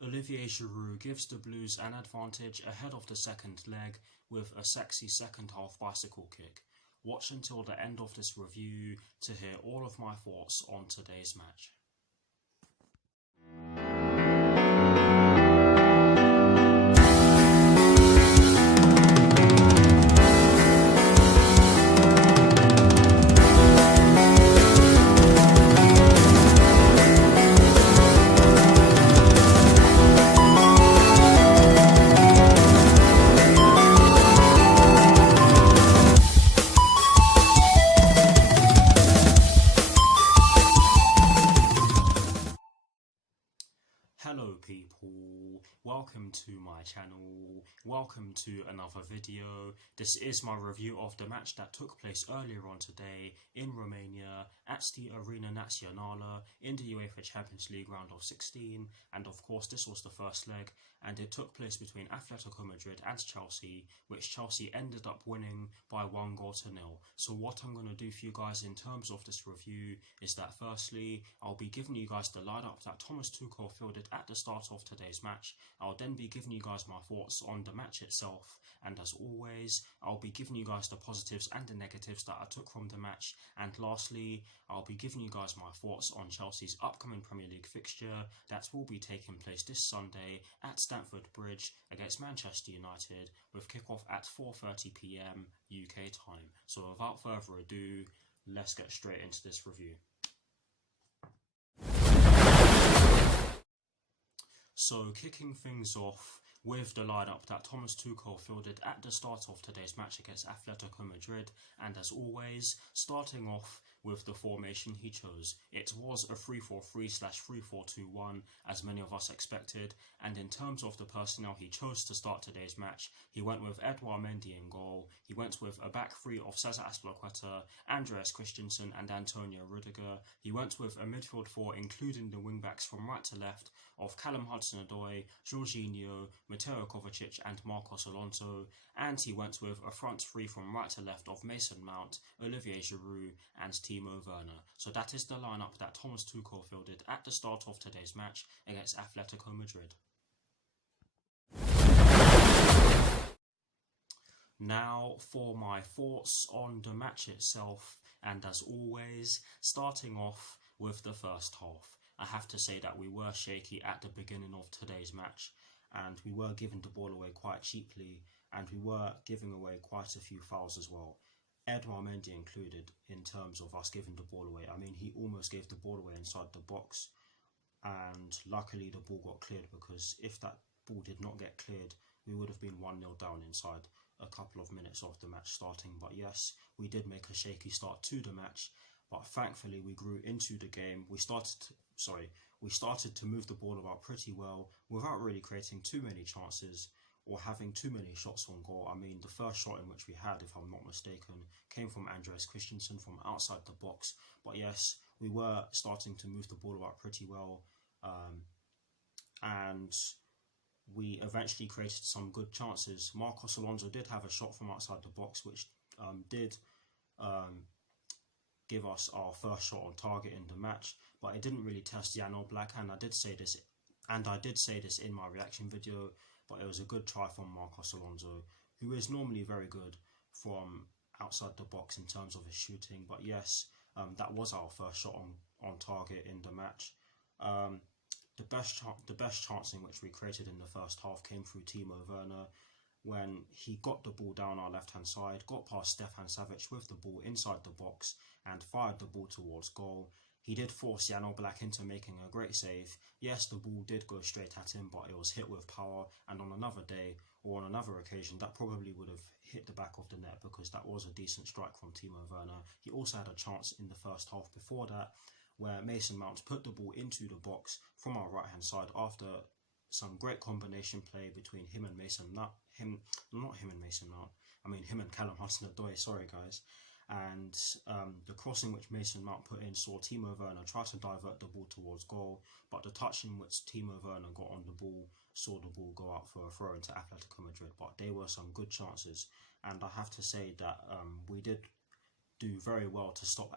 Olivier Giroud gives the Blues an advantage ahead of the second leg with a sexy second half bicycle kick. Watch until the end of this review to hear all of my thoughts on today's match. Hello people, welcome to my channel, welcome to another video. This is my review of the match that took place earlier on today in Romania at the Arena Națională in the UEFA Champions League round of 16, and of course this was the first leg, and it took place between Atletico Madrid and Chelsea, which Chelsea ended up winning by 1-0. So what I'm going to do for you guys in terms of this review is that firstly, I'll be giving you guys the lineup that Thomas Tuchel fielded at the start of today's match. I'll then be giving you guys my thoughts on the match itself, and as always, I'll be giving you guys the positives and the negatives that I took from the match, and lastly, I'll be giving you guys my thoughts on Chelsea's upcoming Premier League fixture that will be taking place this Sunday at Stamford Bridge against Manchester United, with kickoff at 4:30 PM UK time. So without further ado, let's get straight into this review. So kicking things off with the lineup that Thomas Tuchel fielded at the start of today's match against Atletico Madrid, and as always, starting off with the formation he chose. It was a 3-4-3/3-4-2-1 as many of us expected, and in terms of the personnel he chose to start today's match, he went with Edouard Mendy in goal. He went with a back three of Cesar Azpilicueta, Andreas Christensen and Antonio Rudiger. He went with a midfield four including the wing-backs from right to left of Callum Hudson-Odoi, Jorginho, Mateo Kovacic and Marcos Alonso, and he went with a front three from right to left of Mason Mount, Olivier Giroud and Timo Werner. So that is the lineup that Thomas Tuchel fielded at the start of today's match against Atletico Madrid. Now for my thoughts on the match itself, and as always, starting off with the first half. I have to say that we were shaky at the beginning of today's match, and we were giving the ball away quite cheaply, and we were giving away quite a few fouls as well. Edouard Mendy included in terms of us giving the ball away. I mean, he almost gave the ball away inside the box, and luckily the ball got cleared, because if that ball did not get cleared, we would have been 1-0 down inside a couple of minutes of the match starting. But yes, we did make a shaky start to the match, but thankfully we grew into the game. We started to move the ball about pretty well without really creating too many chances or having too many shots on goal. I mean, the first shot in which we had, if I'm not mistaken, came from Andreas Christensen from outside the box. But yes, we were starting to move the ball about pretty well, and we eventually created some good chances. Marcos Alonso did have a shot from outside the box, which did give us our first shot on target in the match, but it didn't really test Jan Oblak, and I did say this in my reaction video, but it was a good try from Marcos Alonso, who is normally very good from outside the box in terms of his shooting. But yes, that was our first shot on target in the match. The best chance in which we created in the first half came through Timo Werner, when he got the ball down our left hand side, got past Stefan Savic with the ball inside the box and fired the ball towards goal. He did force Jan Oblak into making a great save. Yes, the ball did go straight at him, but it was hit with power, and on another day or on another occasion that probably would have hit the back of the net, because that was a decent strike from Timo Werner. He also had a chance in the first half before that where Mason Mount put the ball into the box from our right hand side after some great combination play between him and Callum Hudson-Odoi, sorry guys. And the crossing which Mason Mount put in saw Timo Werner try to divert the ball towards goal, but the touch in which Timo Werner got on the ball saw the ball go out for a throw into Atletico Madrid. But they were some good chances, and I have to say that we did do very well to stop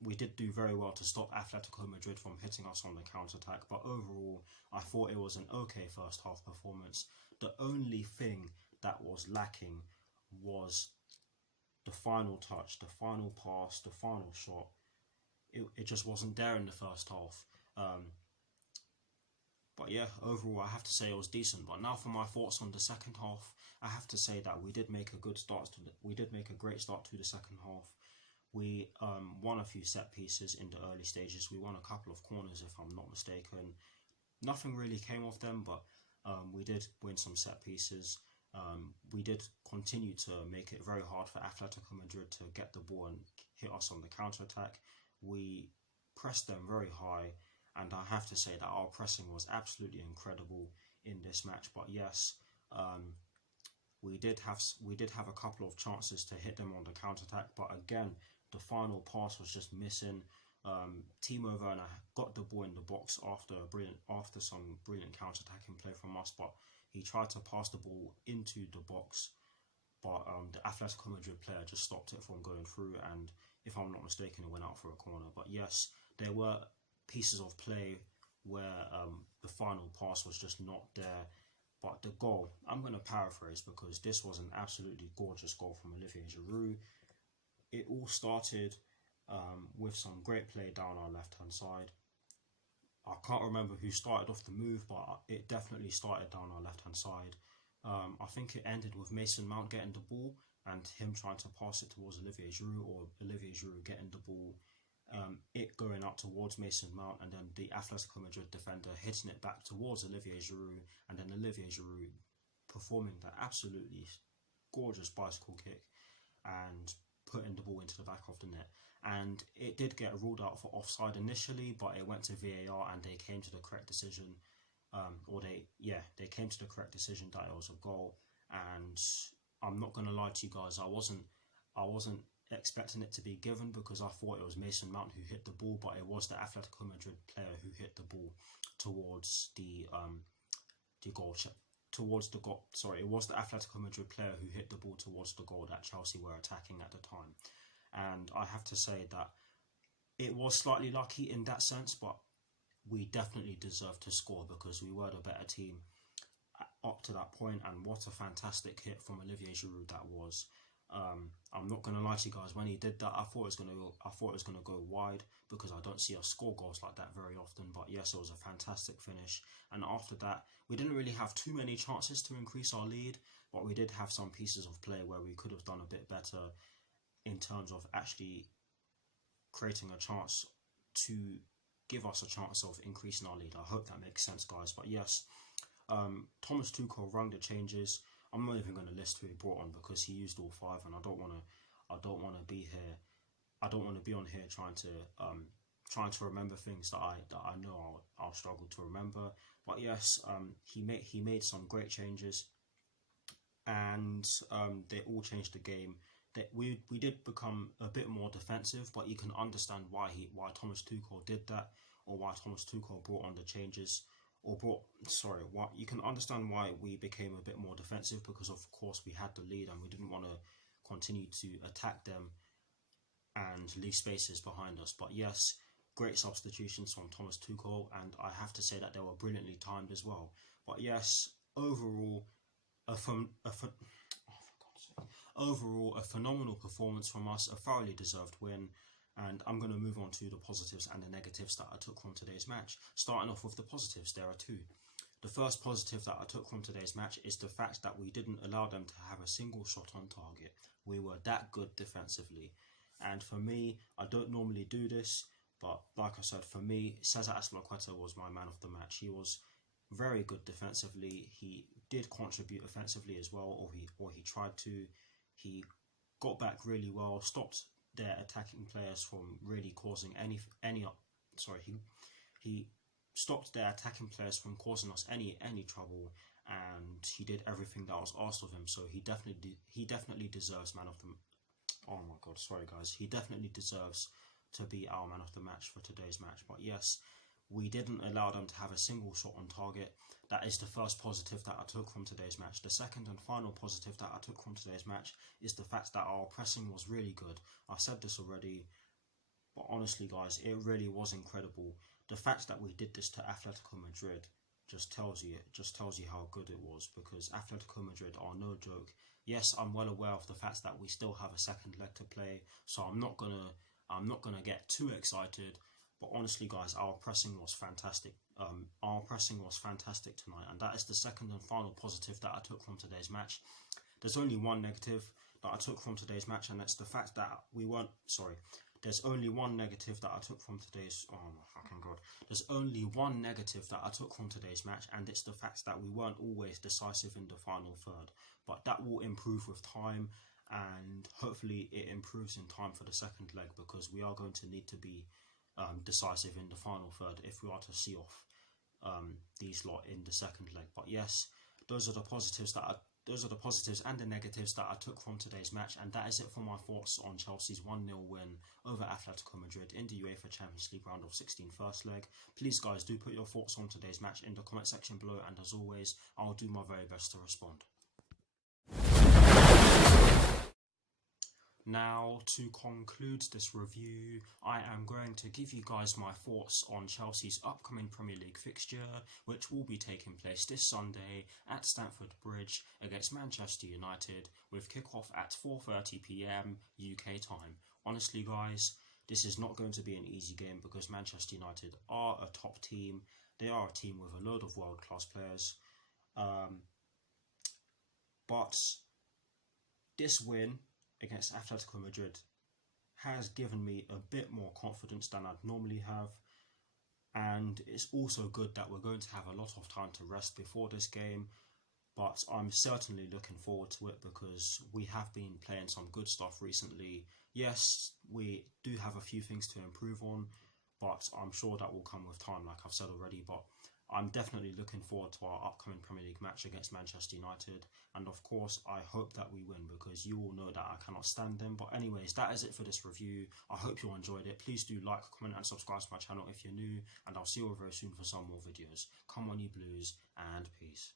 we did do very well to stop Atletico Madrid from hitting us on the counter-attack, but overall I thought it was an okay first half performance. The only thing that was lacking was the final touch, the final pass, the final shot. It just wasn't there in the first half. But yeah, overall I have to say it was decent. But now for my thoughts on the second half, I have to say that we did make a great start to the second half. We won a few set pieces in the early stages. We won a couple of corners, if I'm not mistaken. Nothing really came off them, but we did win some set pieces. We did continue to make it very hard for Atletico Madrid to get the ball and hit us on the counter-attack. We pressed them very high, and I have to say that our pressing was absolutely incredible in this match. But yes, we did have a couple of chances to hit them on the counter-attack, but again, the final pass was just missing. Timo Werner got the ball in the box after some brilliant counter-attacking play from us, but he tried to pass the ball into the box, but the Atletico Madrid player just stopped it from going through, and if I'm not mistaken, it went out for a corner. But yes, there were pieces of play where the final pass was just not there. But the goal, I'm going to paraphrase because this was an absolutely gorgeous goal from Olivier Giroud. It all started with some great play down our left-hand side. I can't remember who started off the move, but it definitely started down our left-hand side. I think it ended with Mason Mount getting the ball and him trying to pass it towards Olivier Giroud, or Olivier Giroud getting the ball, it going out towards Mason Mount, and then the Atletico Madrid defender hitting it back towards Olivier Giroud, and then Olivier Giroud performing that absolutely gorgeous bicycle kick and putting the ball into the back of the net. And it did get ruled out for offside initially, but it went to VAR and they came to the correct decision. They came to the correct decision that it was a goal. And I'm not gonna lie to you guys, I wasn't expecting it to be given because I thought it was Mason Mount who hit the ball, but it was the Atletico Madrid player who hit the ball towards the goal. It was the Atletico Madrid player who hit the ball towards the goal that Chelsea were attacking at the time. And I have to say that it was slightly lucky in that sense, but we definitely deserved to score because we were the better team up to that point. And what a fantastic hit from Olivier Giroud that was. I'm not gonna lie to you guys, when he did that, I thought it was gonna go wide because I don't see us score goals like that very often. But yes, it was a fantastic finish. And after that, we didn't really have too many chances to increase our lead, but we did have some pieces of play where we could have done a bit better in terms of actually creating a chance to give us a chance of increasing our lead. I hope that makes sense, guys. But yes, Thomas Tuchel rang the changes. I'm not even going to list who he brought on because he used all five, and I don't want to be here. I don't want to be on here trying to remember things that I know I'll struggle to remember. But yes, he made some great changes, and they all changed the game. That we did become a bit more defensive, but you can understand why Thomas Tuchel did that, or why Thomas Tuchel brought on the changes. You can understand why we became a bit more defensive because of course we had the lead and we didn't want to continue to attack them and leave spaces behind us. But yes, great substitutions from Thomas Tuchel, and I have to say that they were brilliantly timed as well. But yes, overall a phenomenal performance from us, a thoroughly deserved win. And I'm going to move on to the positives and the negatives that I took from today's match. Starting off with the positives, there are two. The first positive that I took from today's match is the fact that we didn't allow them to have a single shot on target. We were that good defensively. And for me, I don't normally do this, but like I said, for me, Cesar Azpilicueta was my man of the match. He was very good defensively. He did contribute offensively as well, or he tried to. He got back really well, stopped their attacking players from really causing he stopped their attacking players from causing us any trouble, and he did everything that was asked of him. So he definitely deserves man of the. Oh my god, sorry guys. He definitely deserves to be our man of the match for today's match. But yes, we didn't allow them to have a single shot on target. That is the first positive that I took from today's match. The second and final positive that I took from today's match is the fact that our pressing was really good. I said this already, But honestly, guys, it really was incredible. The fact that we did this to Atletico Madrid just tells you how good it was, because Atletico Madrid are no joke. Yes, I'm well aware of the fact that we still have a second leg to play, so I'm not gonna get too excited. But honestly, guys, our pressing was fantastic. Our pressing was fantastic tonight, and that is the second and final positive that I took from today's match. There's only one negative that I took from today's match, and that's the fact that we weren't. Sorry, there's only one negative that I took from today's. Oh my fucking god! There's only one negative that I took from today's match, and it's the fact that we weren't always decisive in the final third. But that will improve with time, and hopefully it improves in time for the second leg, because we are going to need to be decisive in the final third if we are to see off these lot in the second leg. But yes, those are the positives and the negatives that I took from today's match, and that is it for my thoughts on Chelsea's 1-0 win over Atletico Madrid in the UEFA Champions League round of 16 first leg. Please, guys, do put your thoughts on today's match in the comment section below, and as always, I'll do my very best to respond. Now, to conclude this review, I am going to give you guys my thoughts on Chelsea's upcoming Premier League fixture, which will be taking place this Sunday at Stamford Bridge against Manchester United, with kickoff at 4:30 PM UK time. Honestly, guys, this is not going to be an easy game, because Manchester United are a top team. They are a team with a load of world-class players. But this win against Atletico Madrid has given me a bit more confidence than I'd normally have, and it's also good that we're going to have a lot of time to rest before this game. But I'm certainly looking forward to it, because we have been playing some good stuff recently. Yes, we do have a few things to improve on, but I'm sure that will come with time, like I've said already. But I'm definitely looking forward to our upcoming Premier League match against Manchester United, and of course I hope that we win, because you all know that I cannot stand them. But anyways, that is it for this review. I hope you enjoyed it. Please do like, comment and subscribe to my channel if you're new, and I'll see you all very soon for some more videos. Come on you Blues, and peace.